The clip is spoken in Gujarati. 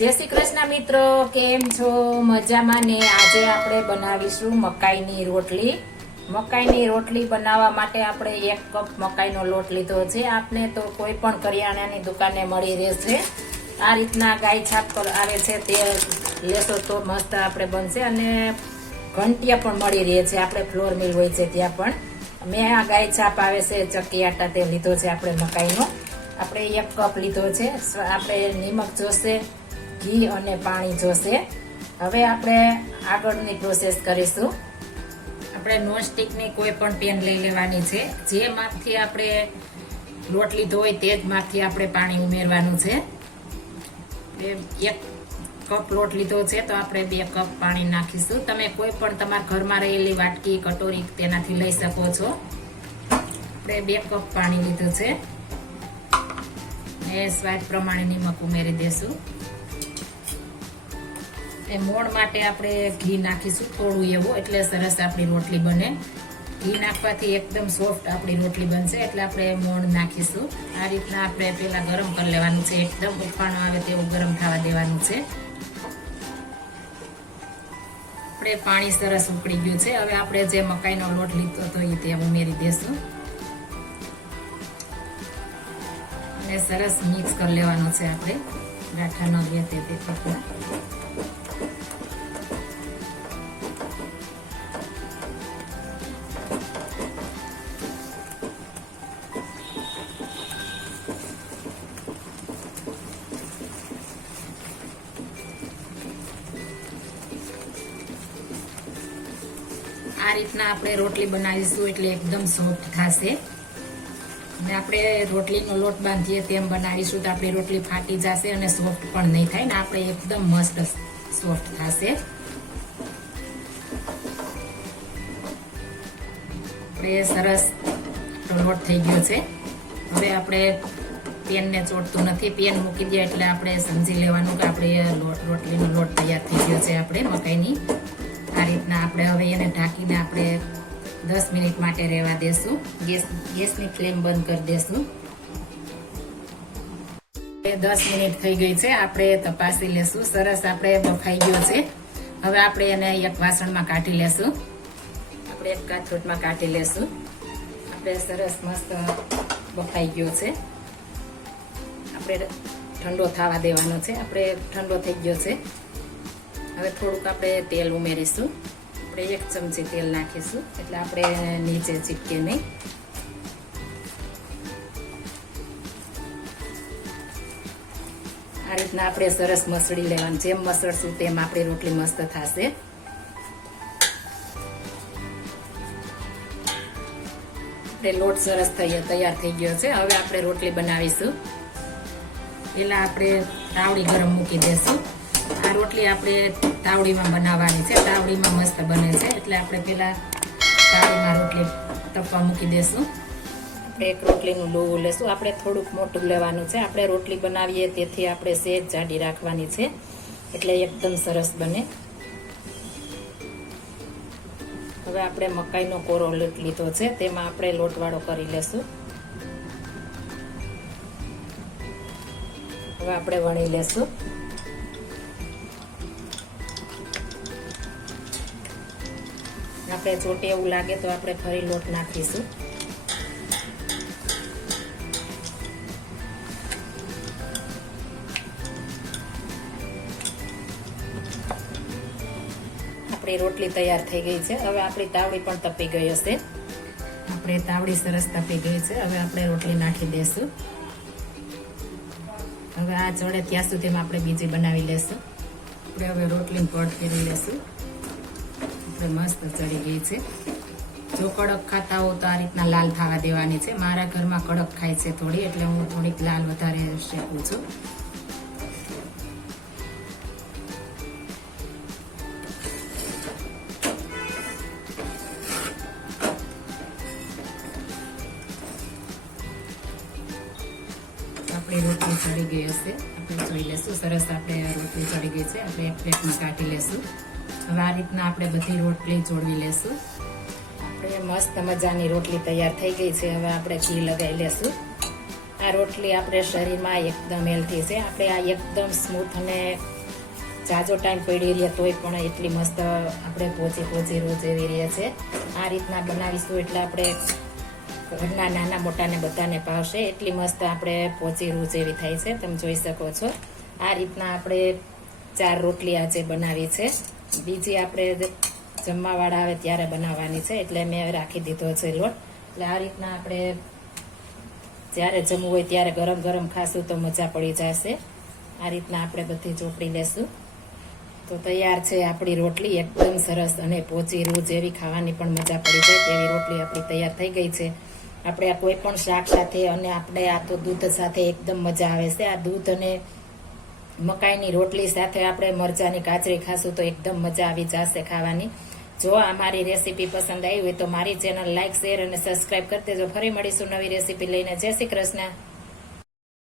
જય શ્રી કૃષ્ણ મિત્રો, કેમ છો? મજામાં ને આજે આપણે બનાવીશું મકાઈની રોટલી. મકાઈની રોટલી બનાવવા માટે આપણે એક કપ મકાઈનો લોટ લીધો છે. આપને તો કોઈ પણ કરિયાણાની દુકાને મળી રહેશે. આ રીતના ગાય છાપ પર આવે છે તે લેશો તો મસ્ત આપણે બનશે અને ઘંટિયા પણ મળી રહે છે. આપણે ફ્લોર મિલ હોય છે ત્યાં પણ. મેં આ ગાય છાપ આવે છે ચક્કી આટા તે લીધો છે આપણે મકાઈનો. આપણે એક કપ લીધો છે. આપણે નિમક જોશે. ઘી અને પાણી જોશે. હવે આપણે આગળની પ્રોસેસ કરીશું. આપણે નોનસ્ટિકની કોઈ પણ પેન લઈ લેવાની છે. જે માપથી આપણે લોટ લીધો હોય તે જ માપથી આપણે પાણી ઉમેરવાનું છે. એક કપ લોટ લીધો છે, તો આપણે બે કપ પાણી નાખીશું. તમે કોઈ પણ તમારા ઘરમાં રહેલી વાટકી, કટોરી તેનાથી લઈ શકો છો. આપણે બે કપ પાણી લીધું છે. એ સ્વાદ પ્રમાણે નિમક ઉમેરી દેશું. એ મોણ માટે આપણે ઘી નાખીશું થોડું એવું, એટલે સરસ આપણી રોટલી બને. ઘી નાખવાથી એકદમ સોફ્ટ આપણી રોટલી બનશે, એટલે આપણે મોણ નાખીશું. આ રીતના આપણે પહેલાં ગરમ કરી લેવાનું છે, એકદમ ઉફાણો આવે તેવું ગરમ થવા દેવાનું છે. આપણે પાણી સરસ ઉકળી ગયું છે, હવે આપણે જે મકાઈનો લોટ લીધો હતો એ તે ઉમેરી દેશું. અને સરસ મિક્સ કરી લેવાનો છે આપણે. ગાંઠા ન રહે તે. આ રીતના આપણે રોટલી બનાવીશું એટલે એકદમ સોફ્ટ થશે. અને આપણે રોટલીનો લોટ બાંધીએ તેમ બનાવીશું તો આપણી રોટલી ફાટી જશે અને સોફ્ટ પણ નહીં થાય ને આપણે એકદમ મસ્ત સોફ્ટ થશે. આપણે સરસ લોટ થઈ ગયો છે. હવે આપણે પેનને ચોટતું નથી, પેન મૂકી દઈએ એટલે આપણે સમજી લેવાનું કે આપણે રોટલીનો લોટ તૈયાર થઈ ગયો છે આપણે મકાઈની. આ રીતના આપણે હવે એને ઢાંકીને આપણે દસ મિનિટ માટે રહેવા દેશું. ગેસ, ગેસની ફ્લેમ બંધ કરી દેશું. દસ મિનિટ થઈ ગઈ છે. આપણે તપાસી લેશું. સરસ આપણે બફાઈ ગયો છે. હવે આપણે એને એક વાસણમાં કાઢી લેશું. આપણે એક કાથરોટમાં કાઢી લેશું. આપણે સરસ મસ્ત બફાઈ ગયો છે. આપણે ઠંડો થવા દેવાનો છે. આપણે ઠંડો થઈ ગયો છે. હવે થોડુંક આપણે તેલ ઉમેરીશું. આપણે એક ચમચી તેલ નાખીશું, એટલે આપણે નીચે ચીપકે નહીં. આ રીતના આપણે સરસ મસળી લેવાનું, જેમ મસળશું તેમ આપણી રોટલી મસ્ત થશે. આપણે લોટ સરસ થઈ તૈયાર થઈ ગયો છે. હવે આપણે રોટલી બનાવીશું. પેલા આપણે તાવડી ગરમ મૂકી દેશું. આ રોટલી આપણે તાવડીમાં બનાવવાની છે. તાવડીમાં મસ્ત બને છે. એટલે આપણે પેલા તાવડીમાં રોટલી તપવા મૂકી દઈશું આપણે એક રોટલીનું લોવું લેશું. આપણે થોડુંક મોટું લેવાનું છે. આપણે રોટલી બનાવીએ તેથી આપણે સેજ જાડી રાખવાની છે. એટલે એકદમ સરસ બને. હવે આપણે મકાઈનો કોરો લીધો છે. તેમાં આપણે લોટવાળો કરી લેશું. હવે આપણે વણી લેશું. આપણે ચોટે એવું લાગે તો આપણે ફરી લોટ નાખીશું. આપણી રોટલી તૈયાર થઈ ગઈ છે. હવે આપણી તાવડી પણ તપી ગઈ હશે. આપણે તાવડી સરસ તપી ગઈ છે. હવે આપણે રોટલી નાખી દઈશું હવે આ ચડે ત્યાં સુધીમાં આપણે બીજી બનાવી લેશું. આપણે હવે રોટલી પડ કરી લેશું. મસ્ત ચડી ગઈ છે. જો કડક ખાતા હો તો આ રીતના લાલ થવા દેવાની છે. મારા ઘરમાં કડક ખાય છે થોડી, એટલે હું થોડીક લાલ વધારે શેકું છું. આપણી રોટલી ચડી ગઈ હશે. આપણે જોઈ લેશું. સરસ આપણે રોટલી ચડી ગઈ છે. આપણે એક પ્લેટમાં કાઢી લેશું. આ રીતના આપણે બધી રોટલી જોડી લેશું. આપણે મસ્ત મજાની રોટલી તૈયાર થઈ ગઈ છે. હવે આપણે ઘી લગાવી લેશું. આ રોટલી આપણે શરીરમાં એકદમ હેલ્ધી છે. આપણે આ એકદમ સ્મૂથ અને જાજો ટાઈમ પડી રહ્યો તોય પણ એટલી મસ્ત આપણે પોચી પોચી રોજ એવી રહે છે. આ રીતના બનાવીશું એટલે આપણે ઘરના નાના મોટાને બધાને ભાવશે. એટલી મસ્ત આપણે પોચી રોજ એવી થાય છે. તમે જોઈ શકો છો. આ રીતના આપણે ચાર રોટલી આજે બનાવી છે. બીજી આપણે જમવાવાળા આવે ત્યારે બનાવવાની છે, એટલે મેં રાખી દીધો છે લોટ. એટલે આ રીતના આપણે જ્યારે જમવું હોય ત્યારે ગરમ ગરમ ખાશું તો મજા પડી જશે. આ રીતના આપણે બધી ચોપડી લેશું. તો તૈયાર છે આપણી રોટલી, એકદમ સરસ અને પોચી રૂ જેવી ખાવાની પણ મજા પડી જાય તેવી રોટલી આપણી તૈયાર થઈ ગઈ છે. આપણે આ કોઈ પણ શાક સાથે અને આપણે આ તો દૂધ સાથે એકદમ મજા આવે છે. આ દૂધ અને મકાઈની રોટલી સાથે આપણે મરચાની કાચરી ખાશું તો એકદમ મજા આવી જશે ખાવાની. જો આ મારી રેસીપી પસંદ આવી હોય તો મારી ચેનલ લાઇક શેર અને સબસ્ક્રાઈબ કરી દેજો. ફરી મળીશું નવી રેસીપી લઈને. જય શ્રી કૃષ્ણ.